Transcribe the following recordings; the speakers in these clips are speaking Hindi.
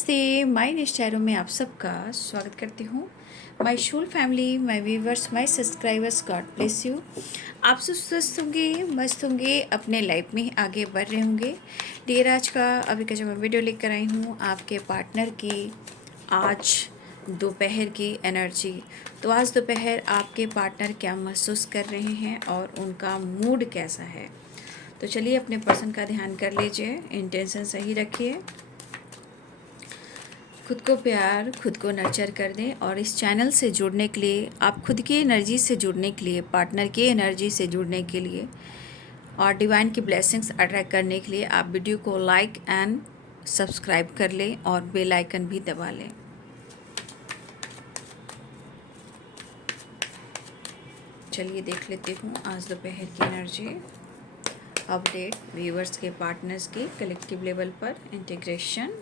नमस्ते, माय निश्चैरों में आप सबका स्वागत करती हूँ। My Shool family, my viewers, my subscribers, God bless you. आप सब स्वस्थ होंगे, मस्त होंगे, अपने लाइफ में आगे बढ़ रहे होंगे। डियर, आज का अभी का जो मैं वीडियो लेकर आई हूँ आपके पार्टनर की आज दोपहर की एनर्जी। तो आज दोपहर आपके पार्टनर क्या महसूस कर रहे हैं और उनका मूड कैसा है। तो चलिए अपने पर्सन का ध्यान कर लीजिए, इंटेंशन सही रखिए, खुद को प्यार, खुद को नर्चर कर दें। और इस चैनल से जुड़ने के लिए, आप खुद की एनर्जी से जुड़ने के लिए, पार्टनर की एनर्जी से जुड़ने के लिए और डिवाइन की ब्लेसिंग्स अट्रैक्ट करने के लिए आप वीडियो को लाइक एंड सब्सक्राइब कर लें और बेल आइकन भी दबा लें। चलिए देख लेती हूँ आज दोपहर की एनर्जी अपडेट व्यूवर्स के पार्टनर्स की कलेक्टिव लेवल पर इंटीग्रेशन।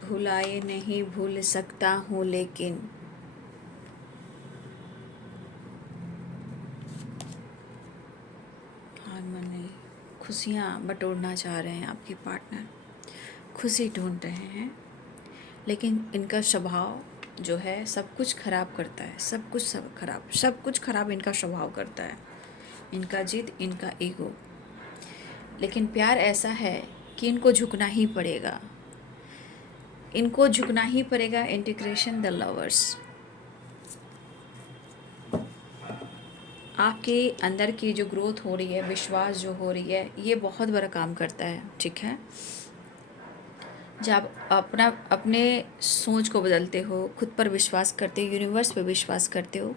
भुलाए नहीं भूल सकता हूँ, लेकिन हारमोनी, खुशियाँ बटोरना चाह रहे हैं आपके पार्टनर, खुशी ढूंढ रहे हैं, लेकिन इनका स्वभाव जो है सब कुछ खराब करता है, सब कुछ खराब इनका स्वभाव करता है, इनका जिद, इनका ईगो। लेकिन प्यार ऐसा है कि इनको झुकना ही पड़ेगा, इनको झुकना ही पड़ेगा। इंटीग्रेशन द लवर्स, आपके अंदर की जो ग्रोथ हो रही है, विश्वास जो हो रही है, ये बहुत बड़ा काम करता है। ठीक है, जब अपने सोच को बदलते हो, खुद पर विश्वास करते हो, यूनिवर्स पे विश्वास करते हो,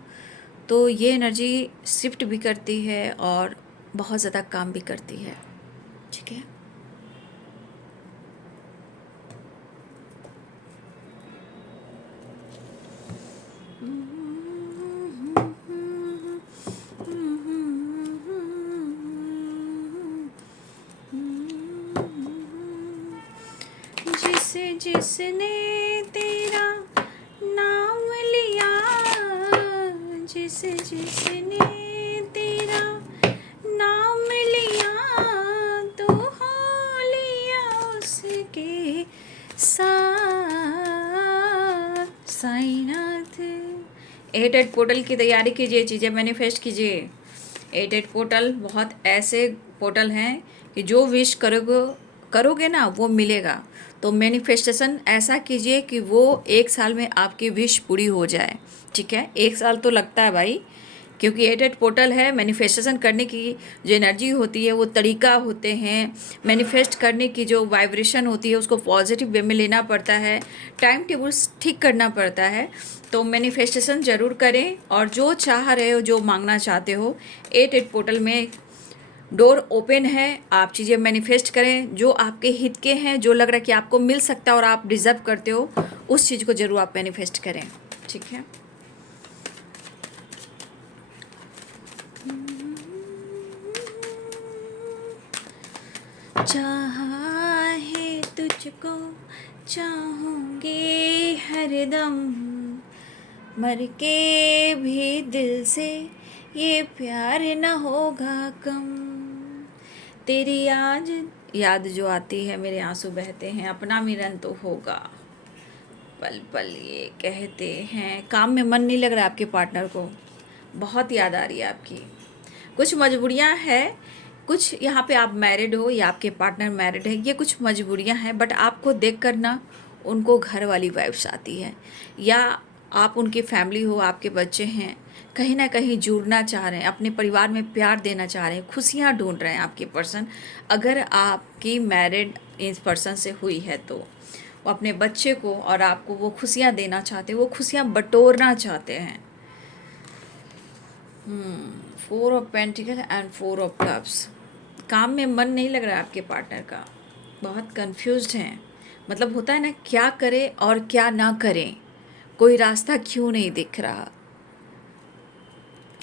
तो ये एनर्जी शिफ्ट भी करती है और बहुत ज़्यादा काम भी करती है। ठीक है, जिसने तेरा नाम लिया, जिसने तेरा नाम लिया, तो हो लिया उसके साथ। साईनाथ, 8 पोर्टल की तैयारी कीजिए, चीज़ें मैनिफेस्ट कीजिए। 8 पोर्टल बहुत ऐसे पोर्टल हैं कि जो विश करोगे ना वो मिलेगा। तो मैनिफेस्टेशन ऐसा कीजिए कि वो 1 साल में आपकी विश पूरी हो जाए। ठीक है, 1 साल तो लगता है भाई, क्योंकि 8 पोर्टल है। मैनिफेस्टेशन करने की जो एनर्जी होती है, वो तरीका होते हैं, मैनिफेस्ट करने की जो वाइब्रेशन होती है उसको पॉजिटिव वे में लेना पड़ता है, टाइम टेबल ठीक करना पड़ता है। तो मैनिफेस्टेशन ज़रूर करें और जो चाह रहे हो, जो मांगना चाहते हो, 8 पोर्टल में डोर ओपन है। आप चीज़ें मैनिफेस्ट करें जो आपके हित के हैं, जो लग रहा है कि आपको मिल सकता है और आप डिज़र्व करते हो, उस चीज़ को ज़रूर आप मैनिफेस्ट करें। ठीक है, चाहा है तुझको, चाहूँगी हरदम, मर के भी दिल से ये प्यार न होगा कम। तेरी याद जो आती है, मेरे आंसू बहते हैं, अपना मिलन तो होगा पल पल ये कहते हैं। काम में मन नहीं लग रहा है आपके पार्टनर को, बहुत याद आ रही है आपकी। कुछ मजबूरियां हैं, कुछ यहाँ पे आप मैरिड हो या आपके पार्टनर मैरिड है, ये कुछ मजबूरियां हैं, बट आपको देख कर ना उनको घर वाली वाइब्स आती है, या आप उनकी फैमिली हो, आपके बच्चे हैं, कहीं ना कहीं जुड़ना चाह रहे हैं, अपने परिवार में प्यार देना चाह रहे हैं, खुशियाँ ढूंढ रहे हैं आपके पर्सन। अगर आपकी मैरिड इस पर्सन से हुई है तो वो अपने बच्चे को और आपको वो खुशियाँ देना चाहते हैं, वो खुशियाँ बटोरना चाहते हैं। 4 of pentacle and 4 of cups. काम में मन नहीं लग रहा है आपके पार्टनर का, बहुत कंफ्यूज्ड हैं। मतलब होता है ना, क्या करें और क्या ना करें, कोई रास्ता क्यों नहीं दिख रहा।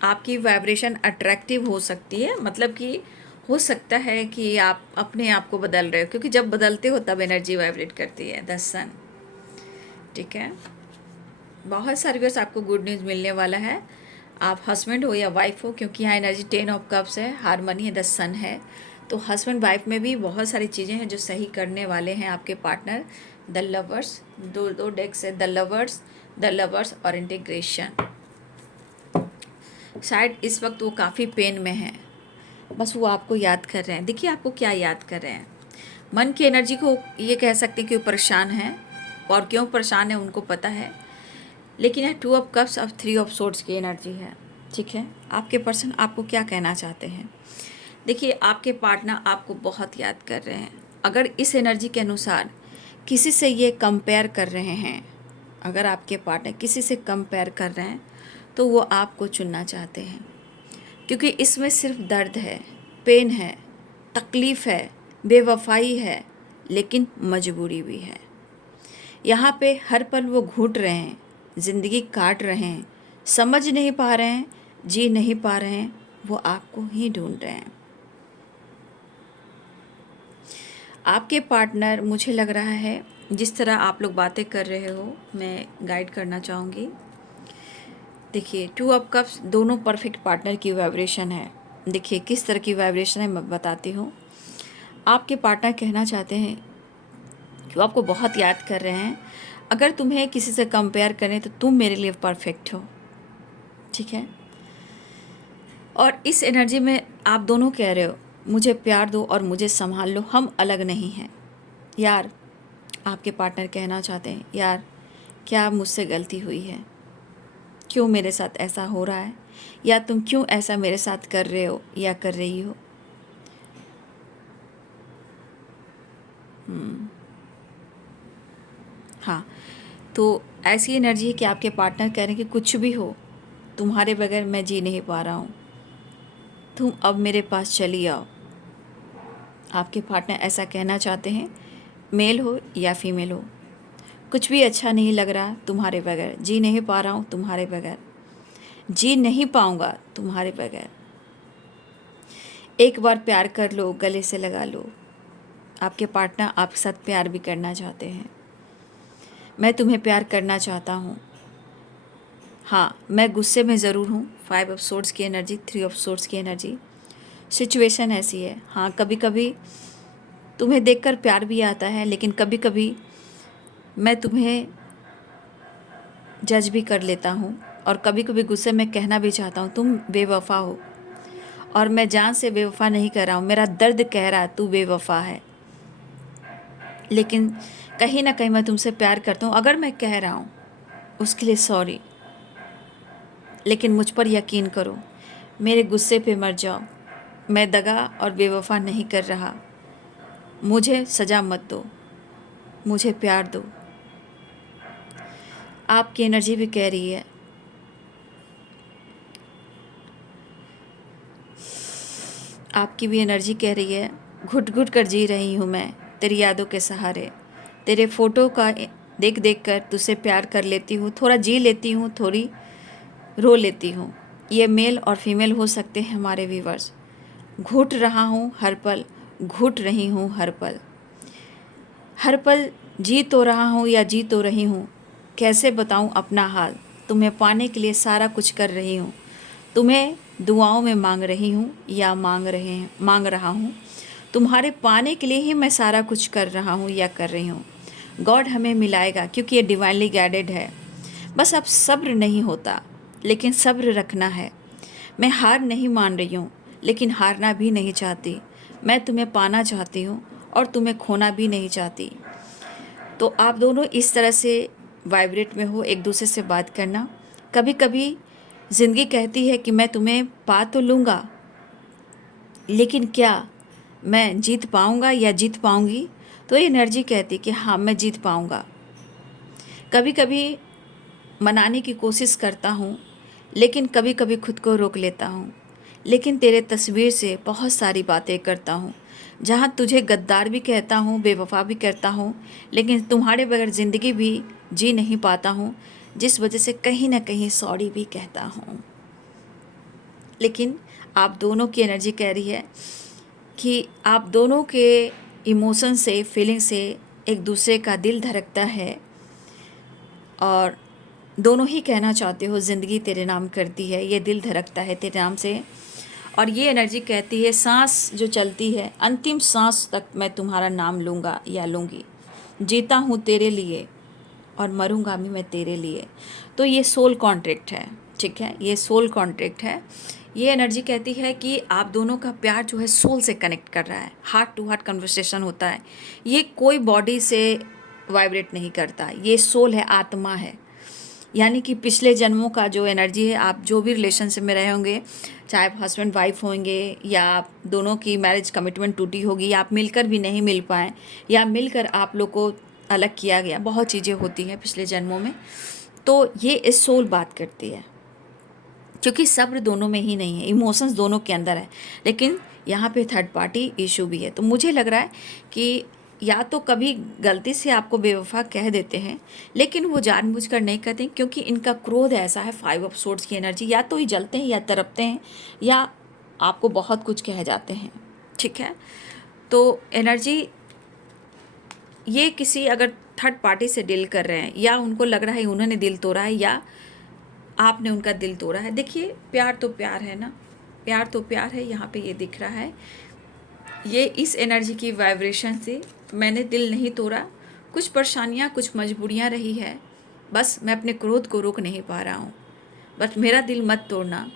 आपकी वाइब्रेशन अट्रैक्टिव हो सकती है, मतलब कि हो सकता है कि आप अपने आप को बदल रहे हो, क्योंकि जब बदलते हो तब एनर्जी वाइब्रेट करती है। द सन, ठीक है, बहुत सारे व्यूअर्स आपको गुड न्यूज़ मिलने वाला है। आप हस्बैंड हो या वाइफ हो, क्योंकि यहाँ एनर्जी 10 ऑफ कप्स है, हारमनी है, द सन है, तो हस्बैंड वाइफ में भी बहुत सारी चीज़ें हैं जो सही करने वाले हैं आपके पार्टनर। द लवर्स, दो डेक्स है, द लवर्स और इंटीग्रेशन। शायद इस वक्त वो काफ़ी पेन में है, बस वो आपको याद कर रहे हैं। देखिए आपको क्या याद कर रहे हैं, मन की एनर्जी को ये कह सकते हैं कि वो परेशान है, और क्यों परेशान है उनको पता है। लेकिन यह 2 ऑफ कप्स और 3 ऑफ सोर्ड्स की एनर्जी है, ठीक है। आपके पर्सन आपको क्या कहना चाहते हैं? देखिए आपके पार्टनर आपको बहुत याद कर रहे हैं। अगर इस एनर्जी के अनुसार किसी से ये कंपेयर कर रहे हैं, अगर आपके पार्टनर किसी से कंपेयर कर रहे हैं, तो वो आपको चुनना चाहते हैं, क्योंकि इसमें सिर्फ दर्द है, पेन है, तकलीफ़ है, बेवफाई है, लेकिन मजबूरी भी है। यहाँ पे हर पल वो घुट रहे हैं, ज़िंदगी काट रहे हैं, समझ नहीं पा रहे हैं, जी नहीं पा रहे हैं, वो आपको ही ढूंढ रहे हैं। आपके पार्टनर, मुझे लग रहा है जिस तरह आप लोग बातें कर रहे हो, मैं गाइड करना चाहूँगी। देखिए 2 ऑफ कप्स दोनों परफेक्ट पार्टनर की वाइब्रेशन है। देखिए किस तरह की वाइब्रेशन है मैं बताती हूँ। आपके पार्टनर कहना चाहते हैं कि वो आपको बहुत याद कर रहे हैं। अगर तुम्हें किसी से कंपेयर करें तो तुम मेरे लिए परफेक्ट हो, ठीक है। और इस एनर्जी में आप दोनों कह रहे हो मुझे प्यार दो और मुझे संभाल लो, हम अलग नहीं हैं। यार आपके पार्टनर कहना चाहते हैं, यार क्या मुझसे गलती हुई है, क्यों मेरे साथ ऐसा हो रहा है, या तुम क्यों ऐसा मेरे साथ कर रहे हो या कर रही हो। हाँ, तो ऐसी एनर्जी है कि आपके पार्टनर कह रहे हैं कि कुछ भी हो, तुम्हारे बगैर मैं जी नहीं पा रहा हूँ, तुम अब मेरे पास चली आओ। आपके पार्टनर ऐसा कहना चाहते हैं, मेल हो या फीमेल हो, कुछ भी अच्छा नहीं लग रहा तुम्हारे बगैर, जी नहीं पा रहा हूँ तुम्हारे बगैर, जी नहीं पाऊँगा तुम्हारे बगैर। एक बार प्यार कर लो, गले से लगा लो। आपके पार्टनर आपके साथ प्यार भी करना चाहते हैं। मैं तुम्हें प्यार करना चाहता हूँ। हाँ, मैं गुस्से में ज़रूर हूँ। 5 ऑफ सोर्ड्स की एनर्जी, 3 ऑफ सोर्ड्स की एनर्जी। सिचुएशन ऐसी है। हाँ, कभी कभी तुम्हें देखकर प्यार भी आता है, लेकिन कभी कभी मैं तुम्हें जज भी कर लेता हूँ, और कभी कभी गुस्से में कहना भी चाहता हूँ तुम बेवफा हो, और मैं जान से बेवफा नहीं कर रहा हूँ, मेरा दर्द कह रहा है तू बेवफा है, लेकिन कहीं ना कहीं मैं तुमसे प्यार करता हूँ। अगर मैं कह रहा हूँ उसके लिए सॉरी, लेकिन मुझ पर यकीन करो, मेरे गुस्से पे मर जाओ, मैं दगा और बेवफा नहीं कर रहा, मुझे सज़ा मत दो, मुझे प्यार दो। आपकी एनर्जी भी कह रही है, आपकी भी एनर्जी कह रही है, घुट घुट कर जी रही हूँ मैं तेरी यादों के सहारे, तेरे फ़ोटो का देख देख कर तुझसे प्यार कर लेती हूँ, थोड़ा जी लेती हूँ, थोड़ी रो लेती हूँ। ये मेल और फीमेल हो सकते हैं हमारे व्यूवर्स। घुट रहा हूँ हर पल, घुट रही हूँ हर पल, हर पल जी तो रहा हूँ या जी तो रही हूँ, कैसे बताऊँ अपना हाल, तुम्हें पाने के लिए सारा कुछ कर रही हूँ, तुम्हें दुआओं में मांग रही हूँ या मांग रहा हूँ, तुम्हारे पाने के लिए ही मैं सारा कुछ कर रहा हूँ या कर रही हूँ। गॉड हमें मिलाएगा, क्योंकि ये डिवाइनली गाइडेड है। बस अब सब्र नहीं होता, लेकिन सब्र रखना है। मैं हार नहीं मान रही हूँ, लेकिन हारना भी नहीं चाहती। मैं तुम्हें पाना चाहती हूँ और तुम्हें खोना भी नहीं चाहती। तो आप दोनों इस तरह से वाइब्रेट में हो, एक दूसरे से बात करना। कभी कभी ज़िंदगी कहती है कि मैं तुम्हें पा तो लूँगा, लेकिन क्या मैं जीत पाऊँगा या जीत पाऊँगी? तो ये एनर्जी कहती है कि हाँ मैं जीत पाऊँगा। कभी कभी मनाने की कोशिश करता हूँ, लेकिन कभी कभी खुद को रोक लेता हूँ। लेकिन तेरे तस्वीर से बहुत सारी बातें करता हूँ, जहाँ तुझे गद्दार भी कहता हूँ, बेवफा भी करता हूँ, लेकिन तुम्हारे बगैर ज़िंदगी भी जी नहीं पाता हूँ, जिस वजह से कहीं ना कहीं सॉरी भी कहता हूँ। लेकिन आप दोनों की एनर्जी कह रही है कि आप दोनों के इमोशन से, फीलिंग से एक दूसरे का दिल धड़कता है, और दोनों ही कहना चाहते हो ज़िंदगी तेरे नाम करती है, ये दिल धड़कता है तेरे नाम से। और ये एनर्जी कहती है सांस जो चलती है, अंतिम सांस तक मैं तुम्हारा नाम लूँगा या लूँगी। जीता हूँ तेरे लिए और मरूंगा भी मैं तेरे लिए। तो ये सोल कॉन्ट्रैक्ट है, ठीक है, ये सोल कॉन्ट्रैक्ट है। ये एनर्जी कहती है कि आप दोनों का प्यार जो है सोल से कनेक्ट कर रहा है, हार्ट टू हार्ट कन्वर्सेशन होता है। ये कोई बॉडी से वाइब्रेट नहीं करता, ये सोल है, आत्मा है। यानी कि पिछले जन्मों का जो एनर्जी है, आप जो भी रिलेशनशिप में रहे होंगे, चाहे आप हस्बैंड वाइफ होंगे या आप दोनों की मैरिज कमिटमेंट टूटी होगी या आप मिलकर भी नहीं मिल पाए या मिलकर आप लोग को अलग किया गया, बहुत चीज़ें होती हैं पिछले जन्मों में। तो ये इस सोल बात करती है, क्योंकि सब्र दोनों में ही नहीं है, इमोशंस दोनों के अंदर है, लेकिन यहाँ पे थर्ड पार्टी इशू भी है। तो मुझे लग रहा है कि या तो कभी गलती से आपको बेवफा कह देते हैं, लेकिन वो जानबूझकर नहीं करते, क्योंकि इनका क्रोध ऐसा है, 5 ऑफ सोर्ड्स की एनर्जी, या तो ही जलते हैं या तड़पते हैं या आपको बहुत कुछ कह जाते हैं, ठीक है। तो एनर्जी ये किसी अगर थर्ड पार्टी से डील कर रहे हैं या उनको लग रहा है उन्होंने दिल तोड़ा है या आपने उनका दिल तोड़ा है, देखिए प्यार तो प्यार है ना, प्यार तो प्यार है। यहाँ पे ये दिख रहा है, ये इस एनर्जी की वाइब्रेशन से मैंने दिल नहीं तोड़ा, कुछ परेशानियाँ कुछ मजबूरियाँ रही है, बस मैं अपने क्रोध को रोक नहीं पा रहा हूँ, बस मेरा दिल मत तोड़ना,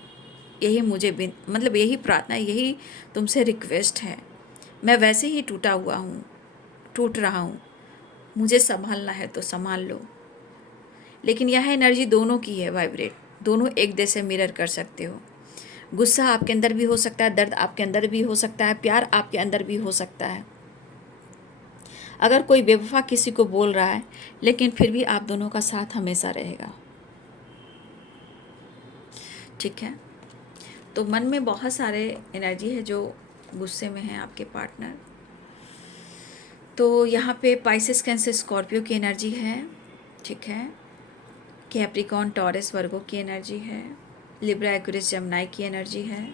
यही मुझे मतलब यही प्रार्थना, यही तुमसे रिक्वेस्ट है। मैं वैसे ही टूटा हुआ हूँ, टूट रहा हूँ, मुझे संभालना है तो संभाल लो। लेकिन यह एनर्जी दोनों की है, वाइब्रेट, दोनों एक जैसे मिरर कर सकते हो। गुस्सा आपके अंदर भी हो सकता है, दर्द आपके अंदर भी हो सकता है, प्यार आपके अंदर भी हो सकता है। अगर कोई बेवफा किसी को बोल रहा है, लेकिन फिर भी आप दोनों का साथ हमेशा रहेगा, ठीक है। तो मन में बहुत सारे एनर्जी है जो गुस्से में है आपके पार्टनर। तो यहाँ पे पाइसेस, कैंसर, स्कॉर्पियो की एनर्जी है, ठीक है। कैप्रिकॉर्न, टॉरस, वर्गो की एनर्जी है। लिब्रा, एक्वेरियस, जेमिनी की एनर्जी है।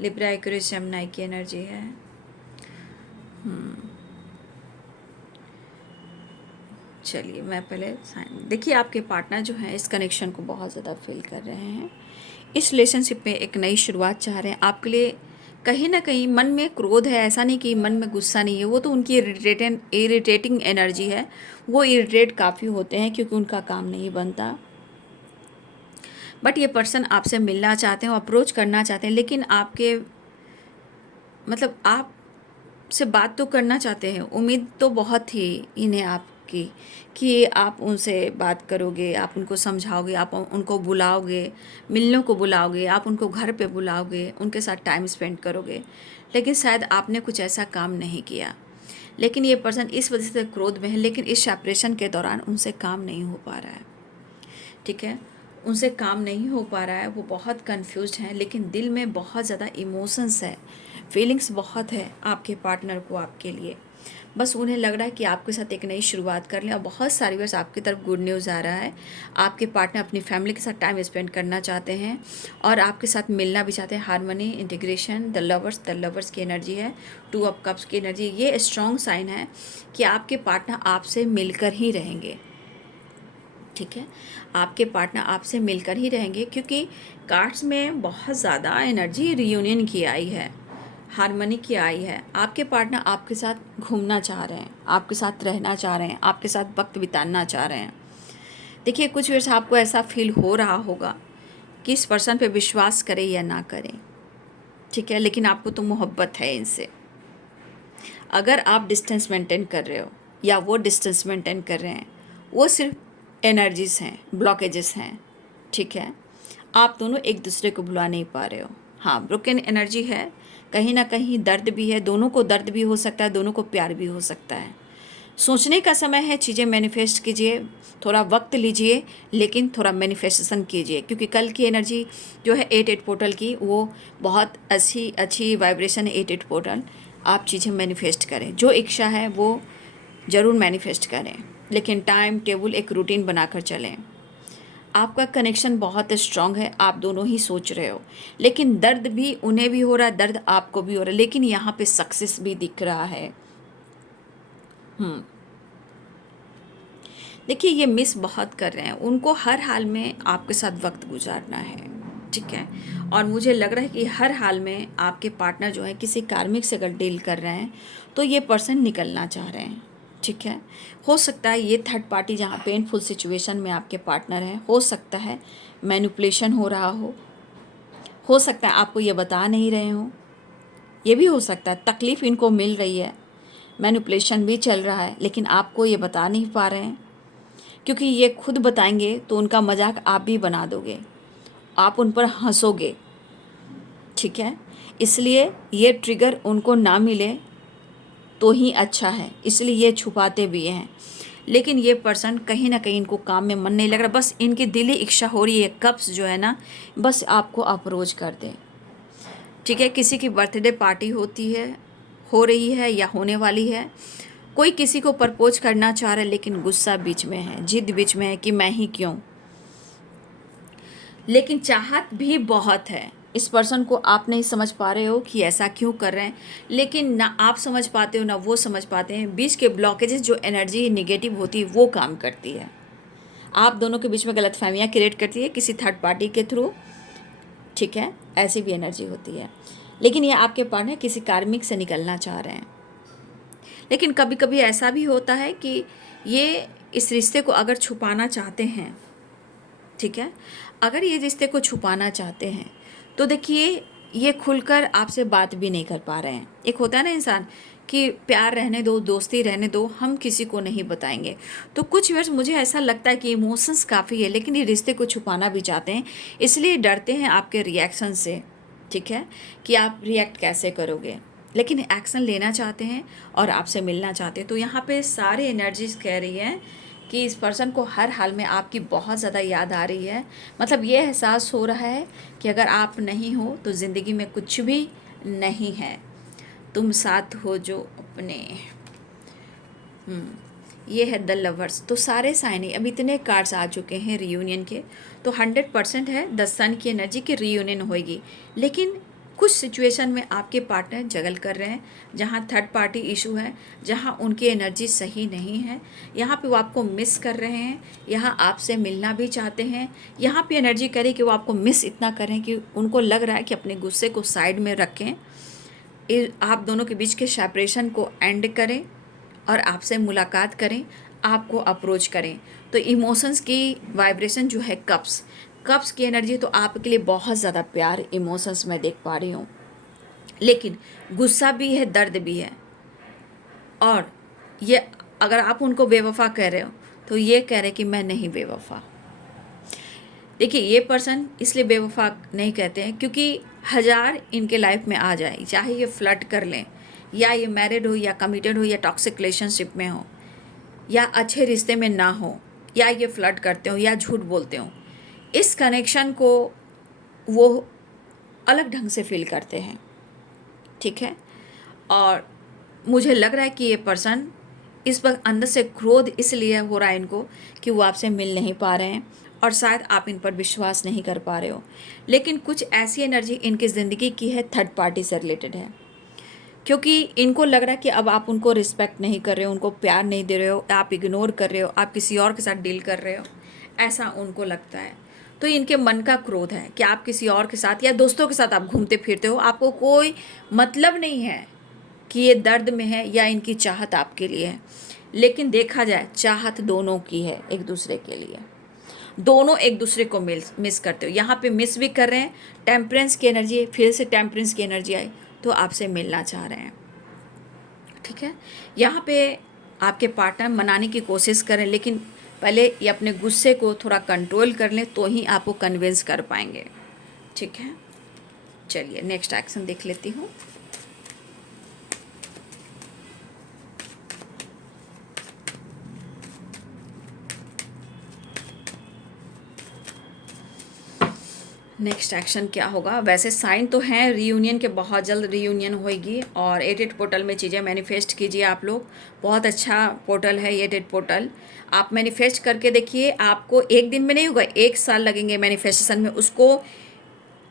लिब्रा, एक्वेरियस, जेमिनी की एनर्जी है। चलिए मैं पहले साइन, देखिए आपके पार्टनर जो हैं इस कनेक्शन को बहुत ज़्यादा फील कर रहे हैं, इस रिलेशनशिप में एक नई शुरुआत चाह रहे हैं। आपके लिए कहीं ना कहीं मन में क्रोध है, ऐसा नहीं कि मन में गुस्सा नहीं है, वो तो उनकी इरिटेटिंग एनर्जी है, वो इरिटेट काफ़ी होते हैं क्योंकि उनका काम नहीं बनता। बट ये पर्सन आपसे मिलना चाहते हैं, अप्रोच करना चाहते हैं, लेकिन आपके मतलब आपसे बात तो करना चाहते हैं, उम्मीद तो बहुत थी इन्हें आपकी कि आप उनसे बात करोगे, आप उनको समझाओगे, आप उनको बुलाओगे, मिलने को बुलाओगे, आप उनको घर पे बुलाओगे, उनके साथ टाइम स्पेंड करोगे, लेकिन शायद आपने कुछ ऐसा काम नहीं किया। लेकिन ये पर्सन इस वजह से क्रोध में है, लेकिन इस सेपरेशन के दौरान उनसे काम नहीं हो पा रहा है, ठीक है, उनसे काम नहीं हो पा रहा है, वो बहुत कंफ्यूज्ड हैं, लेकिन दिल में बहुत ज़्यादा इमोशंस है, फीलिंग्स बहुत है आपके पार्टनर को आपके लिए। बस उन्हें लग रहा है कि आपके साथ एक नई शुरुआत कर लें, और बहुत सारी बार आपकी तरफ गुड न्यूज़ आ रहा है। आपके पार्टनर अपनी फैमिली के साथ टाइम स्पेंड करना चाहते हैं और आपके साथ मिलना भी चाहते हैं। हार्मनी, इंटीग्रेशन, द लवर्स की एनर्जी है, 2 ऑफ कप्स की एनर्जी। ये स्ट्रॉन्ग साइन है कि आपके पार्टनर आपसे मिलकर ही रहेंगे, ठीक है, आपके पार्टनर आपसे मिलकर ही रहेंगे, क्योंकि कार्ड्स में बहुत ज़्यादा एनर्जी रियूनियन की आई है, हार्मनी की आई है। आपके पार्टनर आपके साथ घूमना चाह रहे हैं, आपके साथ रहना चाह रहे हैं, आपके साथ वक्त बिताना चाह रहे हैं। देखिए कुछ वर्ष आपको ऐसा फील हो रहा होगा कि इस पर्सन पे विश्वास करें या ना करें, ठीक है, लेकिन आपको तो मोहब्बत है इनसे। अगर आप डिस्टेंस मेंटेन कर रहे हो या वो डिस्टेंस मेंटेन कर रहे हैं, वो सिर्फ एनर्जीज हैं, ब्लॉकेजेस हैं, ठीक है, आप दोनों एक दूसरे को बुला नहीं पा रहे हो। हाँ, ब्रोकन एनर्जी है, कहीं ना कहीं दर्द भी है, दोनों को दर्द भी हो सकता है, दोनों को प्यार भी हो सकता है। सोचने का समय है, चीज़ें मैनिफेस्ट कीजिए, थोड़ा वक्त लीजिए, लेकिन थोड़ा मैनिफेस्टेशन कीजिए, क्योंकि कल की एनर्जी जो है 8-8 पोर्टल की, वो बहुत अच्छी वाइब्रेशन है। 8-8 पोर्टल, आप चीज़ें मैनिफेस्ट करें, जो इच्छा है वो ज़रूर मैनिफेस्ट करें, लेकिन टाइम टेबल एक रूटीन बनाकर चलें। आपका कनेक्शन बहुत स्ट्रांग है, आप दोनों ही सोच रहे हो, लेकिन दर्द भी उन्हें भी हो रहा है, दर्द आपको भी हो रहा है, लेकिन यहाँ पे सक्सेस भी दिख रहा है। देखिए ये मिस बहुत कर रहे हैं, उनको हर हाल में आपके साथ वक्त गुजारना है, ठीक है। और मुझे लग रहा है कि हर हाल में आपके पार्टनर जो है किसी कार्मिक से अगर डील कर रहे हैं तो ये पर्सन निकलना चाह रहे हैं, ठीक है। हो सकता है ये थर्ड पार्टी जहाँ पेनफुल सिचुएशन में आपके पार्टनर हैं, हो सकता है मैनिपुलेशन हो रहा हो सकता है आपको ये बता नहीं रहे हों, ये भी हो सकता है तकलीफ़ इनको मिल रही है, मैनिपुलेशन भी चल रहा है लेकिन आपको ये बता नहीं पा रहे हैं, क्योंकि ये खुद बताएंगे तो उनका मजाक आप भी बना दोगे, आप उन पर हंसोगे, ठीक है। इसलिए ये ट्रिगर उनको ना मिले तो ही अच्छा है, इसलिए ये छुपाते भी हैं। लेकिन ये पर्सन कहीं ना कहीं इनको काम में मन नहीं लग रहा, बस इनकी दिली इच्छा हो रही है कप्स जो है ना बस आपको अप्रोच कर दे, ठीक है। किसी की बर्थडे पार्टी होती है, हो रही है या होने वाली है, कोई किसी को प्रपोज करना चाह रहा है लेकिन गुस्सा बीच में है, जिद बीच में है कि मैं ही क्यों, लेकिन चाहत भी बहुत है। इस पर्सन को आप नहीं समझ पा रहे हो कि ऐसा क्यों कर रहे हैं, लेकिन ना आप समझ पाते हो ना वो समझ पाते हैं। बीच के ब्लॉकेजेस जो एनर्जी निगेटिव होती है वो काम करती है, आप दोनों के बीच में गलतफहमियां क्रिएट करती है किसी थर्ड पार्टी के थ्रू, ठीक है। ऐसी भी एनर्जी होती है। लेकिन ये आपके पार्टनर किसी कार्मिक से निकलना चाह रहे हैं, लेकिन कभी कभी ऐसा भी होता है कि ये इस रिश्ते को अगर छुपाना चाहते हैं, ठीक है, अगर ये रिश्ते को छुपाना चाहते हैं तो देखिए ये खुलकर आपसे बात भी नहीं कर पा रहे हैं। एक होता है ना इंसान कि प्यार रहने दो, दोस्ती रहने दो, हम किसी को नहीं बताएंगे। तो कुछ वर्ष मुझे ऐसा लगता है कि इमोशंस काफ़ी है लेकिन ये रिश्ते को छुपाना भी चाहते हैं, इसलिए डरते हैं आपके रिएक्शन से, ठीक है, कि आप रिएक्ट कैसे करोगे, लेकिन एक्शन लेना चाहते हैं और आपसे मिलना चाहते हैं। तो यहाँ पे सारे एनर्जीज कह रही हैं कि इस पर्सन को हर हाल में आपकी बहुत ज़्यादा याद आ रही है। मतलब ये एहसास हो रहा है कि अगर आप नहीं हो तो ज़िंदगी में कुछ भी नहीं है, तुम साथ हो जो अपने। ये है द लवर्स। तो सारे साइन ही अब इतने कार्ड्स आ चुके हैं रियूनियन के, तो 100% है द सन की एनर्जी की रियूनियन होएगी। लेकिन कुछ सिचुएशन में आपके पार्टनर जगल कर रहे हैं, जहाँ थर्ड पार्टी इशू है, जहाँ उनकी एनर्जी सही नहीं है, यहाँ पे वो आपको मिस कर रहे हैं, यहाँ आपसे मिलना भी चाहते हैं। यहाँ पे एनर्जी करे कि वो आपको मिस इतना करें कि उनको लग रहा है कि अपने गुस्से को साइड में रखें, आप दोनों के बीच के सेपरेशन को एंड करें और आपसे मुलाकात करें, आपको अप्रोच करें। तो इमोशंस की वाइब्रेशन जो है कप्स की एनर्जी, तो आपके लिए बहुत ज़्यादा प्यार इमोशंस में देख पा रही हूँ, लेकिन गुस्सा भी है, दर्द भी है। और ये अगर आप उनको बेवफा कह रहे हो तो ये कह रहे कि मैं नहीं बेवफा। देखिए ये पर्सन इसलिए बेवफा नहीं कहते हैं क्योंकि 1000 इनके लाइफ में आ जाए, चाहे ये फ्लर्ट कर लें या ये मैरिड हो या कमिटेड हो या टॉक्सिक रिलेशनशिप में हो या अच्छे रिश्ते में ना हो या ये फ्लर्ट करते हो या झूठ बोलते हो, इस कनेक्शन को वो अलग ढंग से फील करते हैं, ठीक है। और मुझे लग रहा है कि ये पर्सन इस वक्त अंदर से क्रोध इसलिए हो रहा है इनको कि वो आपसे मिल नहीं पा रहे हैं और शायद आप इन पर विश्वास नहीं कर पा रहे हो। लेकिन कुछ ऐसी एनर्जी इनकी ज़िंदगी की है थर्ड पार्टी से रिलेटेड है, क्योंकि इनको लग रहा है कि अब आप उनको रिस्पेक्ट नहीं कर रहे हो, उनको प्यार नहीं दे रहे हो, आप इग्नोर कर रहे हो, आप किसी और के साथ डील कर रहे हो, ऐसा उनको लगता है। तो इनके मन का क्रोध है कि आप किसी और के साथ या दोस्तों के साथ आप घूमते फिरते हो, आपको कोई मतलब नहीं है कि ये दर्द में है या इनकी चाहत आपके लिए है। लेकिन देखा जाए चाहत दोनों की है, एक दूसरे के लिए, दोनों एक दूसरे को मिस करते हो। यहाँ पे मिस भी कर रहे हैं, टेम्परेंस की एनर्जी, फिर से टेम्परेंस की एनर्जी आई तो आपसे मिलना चाह रहे हैं, ठीक है। यहाँ पे आपके पार्टनर मनाने की कोशिश करें, लेकिन पहले ये अपने गुस्से को थोड़ा कंट्रोल कर लें तो ही आपको कन्विंस कर पाएंगे, ठीक है। चलिए नेक्स्ट एक्शन देख लेती हूँ। नेक्स्ट एक्शन क्या होगा। वैसे साइन तो हैं रीयूनियन के, बहुत जल्द रीयूनियन होएगी और 88 पोर्टल में चीज़ें मैनिफेस्ट कीजिए आप लोग। बहुत अच्छा पोर्टल है 88 पोर्टल, आप मैनिफेस्ट करके देखिए। आपको एक दिन में नहीं होगा, 1 साल लगेंगे मैनिफेस्टेशन में। उसको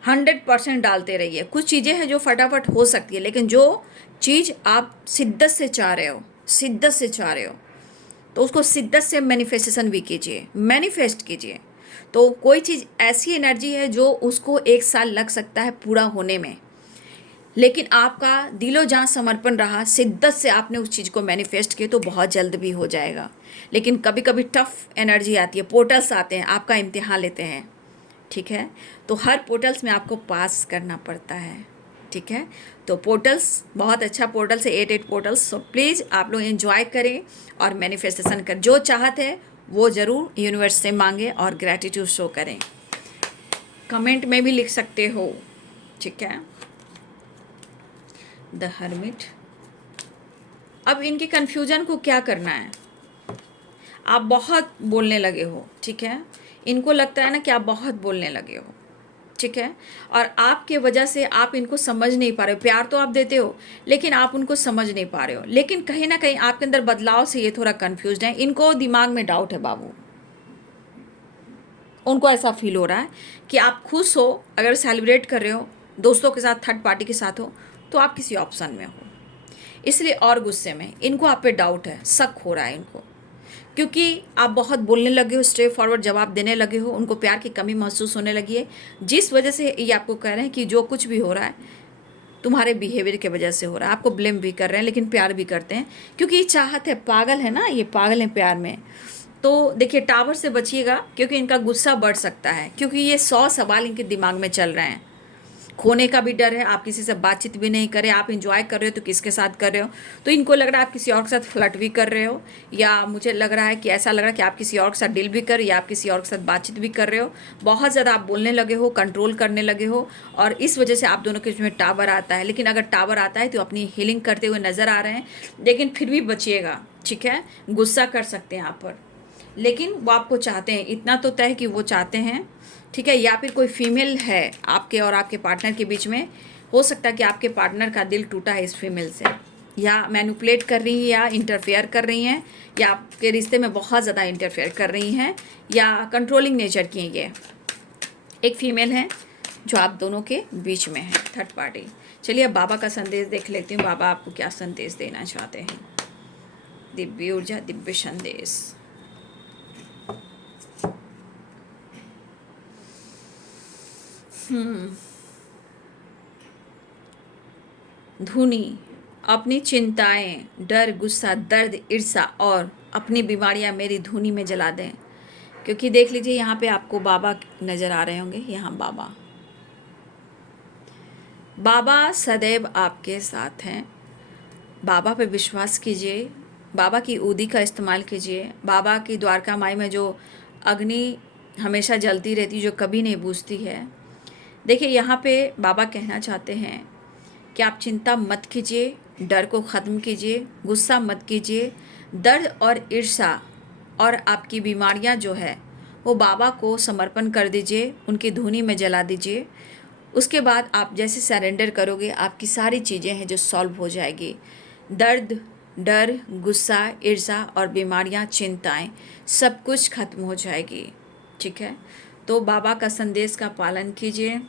100% डालते रहिए। कुछ चीज़ें हैं जो फटाफट हो सकती है, लेकिन जो चीज़ आप शिद्दत से चाह रहे हो, शिद्दत से चाह रहे हो, तो उसको शिद्दत से मैनिफेस्टेशन भी कीजिए, मैनिफेस्ट कीजिए। तो कोई चीज़ ऐसी एनर्जी है जो उसको 1 साल लग सकता है पूरा होने में, लेकिन आपका दिलो जान समर्पण रहा, शिद्दत से आपने उस चीज़ को मैनिफेस्ट किया तो बहुत जल्द भी हो जाएगा। लेकिन कभी कभी टफ एनर्जी आती है, पोर्टल्स आते हैं, आपका इम्तिहान लेते हैं, ठीक है। तो हर पोर्टल्स में आपको पास करना पड़ता है, ठीक है। तो पोर्टल्स बहुत अच्छा पोर्टल से 8 पोर्टल्स, सो प्लीज़ आप लोग एंजॉय करें और मैनिफेस्टेशन कर, जो चाहते हैं वो ज़रूर यूनिवर्स से मांगे और ग्रैटिट्यूड शो करें। कमेंट में भी लिख सकते हो, ठीक है। The hermit. अब इनके कन्फ्यूजन को क्या करना है, आप बहुत बोलने लगे हो, ठीक है। इनको लगता है ना कि आप बहुत बोलने लगे हो, ठीक है, और आपके वजह से आप इनको समझ नहीं पा रहे हो। प्यार तो आप देते हो लेकिन आप उनको समझ नहीं पा रहे हो, लेकिन कहीं ना कहीं आपके अंदर बदलाव से ये थोड़ा कन्फ्यूज है। इनको दिमाग में डाउट है बाबू, उनको ऐसा फील हो रहा है कि आप खुश हो, अगर सेलिब्रेट कर रहे हो दोस्तों के साथ, थर्ड पार्टी के साथ हो, तो आप किसी ऑप्शन में हो, इसलिए और गुस्से में। इनको आप पे डाउट है, शक हो रहा है इनको, क्योंकि आप बहुत बोलने लगे हो, स्ट्रेट फॉरवर्ड जवाब देने लगे हो, उनको प्यार की कमी महसूस होने लगी है, जिस वजह से ये आपको कह रहे हैं कि जो कुछ भी हो रहा है तुम्हारे बिहेवियर की वजह से हो रहा है। आपको ब्लेम भी कर रहे हैं लेकिन प्यार भी करते हैं, क्योंकि ये चाहत है, पागल है ना, ये पागल है प्यार में। तो देखिए टावर से बचिएगा, क्योंकि इनका गुस्सा बढ़ सकता है, क्योंकि ये 100 सवाल इनके दिमाग में चल रहे हैं। खोने का भी डर है, आप किसी से बातचीत भी नहीं करें, आप इंजॉय कर रहे हो तो किसके साथ कर रहे हो, तो इनको लग रहा है आप किसी और के साथ फ्लर्ट भी कर रहे हो, या मुझे लग रहा है कि ऐसा लग रहा है कि आप किसी और के साथ डील भी कर, या आप किसी और के साथ बातचीत भी कर रहे हो। बहुत ज़्यादा आप बोलने लगे हो, कंट्रोल करने लगे हो, और इस वजह से आप दोनों के बीच में टावर आता है। लेकिन अगर टावर आता है तो अपनी हीलिंग करते हुए नज़र आ रहे हैं, लेकिन फिर भी बचिएगा, ठीक है। गुस्सा कर सकते हैं आप पर, लेकिन वो आपको चाहते हैं, इतना तो तय कि वो चाहते हैं, ठीक है। या फिर कोई फीमेल है आपके और आपके पार्टनर के बीच में, हो सकता है कि आपके पार्टनर का दिल टूटा है इस फीमेल से, या मैनिपुलेट कर रही हैं, या इंटरफेयर कर रही हैं, या आपके रिश्ते में बहुत ज़्यादा इंटरफेयर कर रही हैं, या कंट्रोलिंग नेचर की ये एक फीमेल है जो आप दोनों के बीच में है, थर्ड पार्टी। चलिए अब बाबा का संदेश देख लेती हूँ, बाबा आपको क्या संदेश देना चाहते हैं। दिव्य ऊर्जा, दिव्य संदेश। धुनी अपनी चिंताएं, डर, गुस्सा, दर्द, ईर्ष्या और अपनी बीमारियां मेरी धुनी में जला दें। क्योंकि देख लीजिए यहाँ पे आपको बाबा नज़र आ रहे होंगे, यहाँ बाबा, बाबा सदैव आपके साथ हैं। बाबा पे विश्वास कीजिए, बाबा की ऊदी का इस्तेमाल कीजिए। बाबा की द्वारका माई में जो अग्नि हमेशा जलती रहती, जो कभी नहीं बुझती है। देखिए यहाँ पे बाबा कहना चाहते हैं कि आप चिंता मत कीजिए, डर को ख़त्म कीजिए, गुस्सा मत कीजिए, दर्द और ईर्ष्या और आपकी बीमारियां जो है वो बाबा को समर्पण कर दीजिए, उनकी धुनी में जला दीजिए। उसके बाद आप जैसे सरेंडर करोगे, आपकी सारी चीज़ें हैं जो सॉल्व हो जाएगी। दर्द, डर, गुस्सा, ईर्ष्या और बीमारियां, चिंताएं, सब कुछ खत्म हो जाएगी, ठीक है। तो बाबा का संदेश का पालन कीजिए।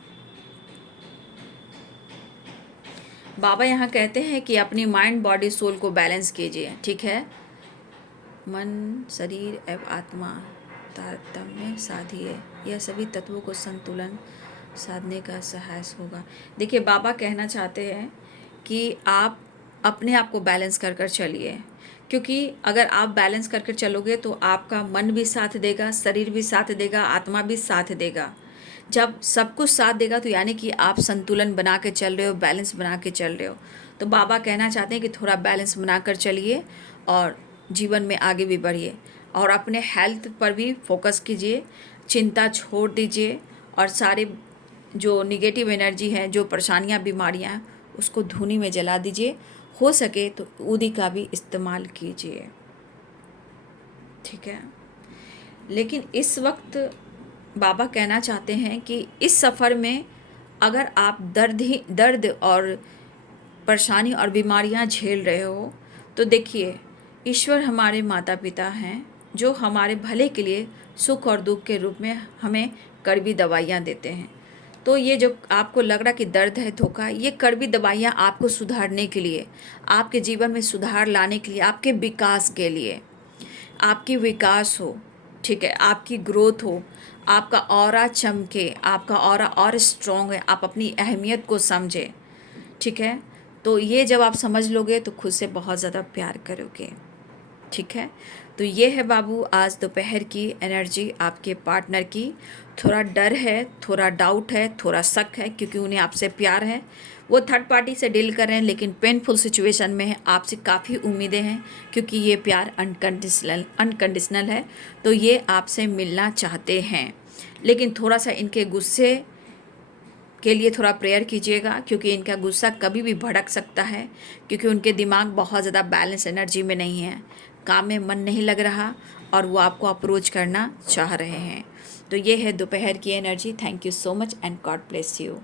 बाबा यहाँ कहते हैं कि अपनी माइंड, बॉडी, सोल को बैलेंस कीजिए, ठीक है। मन, शरीर एवं आत्मा तारतम्य साधिए, यह सभी तत्वों को संतुलन साधने का सहायक होगा। देखिए बाबा कहना चाहते हैं कि आप अपने आप को बैलेंस कर कर चलिए, क्योंकि अगर आप बैलेंस करके चलोगे तो आपका मन भी साथ देगा, शरीर भी साथ देगा, आत्मा भी साथ देगा। जब सब कुछ साथ देगा तो यानी कि आप संतुलन बना के चल रहे हो, बैलेंस बना के चल रहे हो। तो बाबा कहना चाहते हैं कि थोड़ा बैलेंस बना कर चलिए और जीवन में आगे भी बढ़िए, और अपने हेल्थ पर भी फोकस कीजिए, चिंता छोड़ दीजिए, और सारे जो निगेटिव एनर्जी है, जो परेशानियां, बीमारियां हैं, उसको धुनी में जला दीजिए। हो सके तो ऊदी का भी इस्तेमाल कीजिए, ठीक है। लेकिन इस वक्त बाबा कहना चाहते हैं कि इस सफ़र में अगर आप दर्द और परेशानी और बीमारियां झेल रहे हो, तो देखिए ईश्वर हमारे माता पिता हैं जो हमारे भले के लिए सुख और दुख के रूप में हमें कड़वी दवाइयाँ देते हैं। तो ये जो आपको लग रहा कि दर्द है, धोखा, ये कड़वी दवाइयाँ आपको सुधारने के लिए, आपके जीवन में सुधार लाने के लिए, आपके विकास के लिए, आपकी विकास हो, ठीक है, आपकी ग्रोथ हो, आपका ऑरा चमके, आपका ऑरा और स्ट्रॉन्ग है, आप अपनी अहमियत को समझें, ठीक है। तो ये जब आप समझ लोगे तो खुद से बहुत ज़्यादा प्यार करोगे, ठीक है। तो ये है बाबू आज दोपहर की एनर्जी आपके पार्टनर की। थोड़ा डर है, थोड़ा डाउट है, थोड़ा शक है, क्योंकि उन्हें आपसे प्यार है। वो थर्ड पार्टी से डील कर रहे हैं, लेकिन पेनफुल सिचुएशन में है। आपसे काफ़ी उम्मीदें हैं, क्योंकि ये प्यार अनकंडीशनल है। तो ये आपसे मिलना चाहते हैं, लेकिन थोड़ा सा इनके गुस्से के लिए थोड़ा प्रेयर कीजिएगा, क्योंकि इनका गुस्सा कभी भी भड़क सकता है, क्योंकि उनके दिमाग बहुत ज़्यादा बैलेंस एनर्जी में नहीं है, काम में मन नहीं लग रहा, और वो आपको अप्रोच करना चाह रहे हैं। तो ये है दोपहर की energy. Thank you so much and God bless you.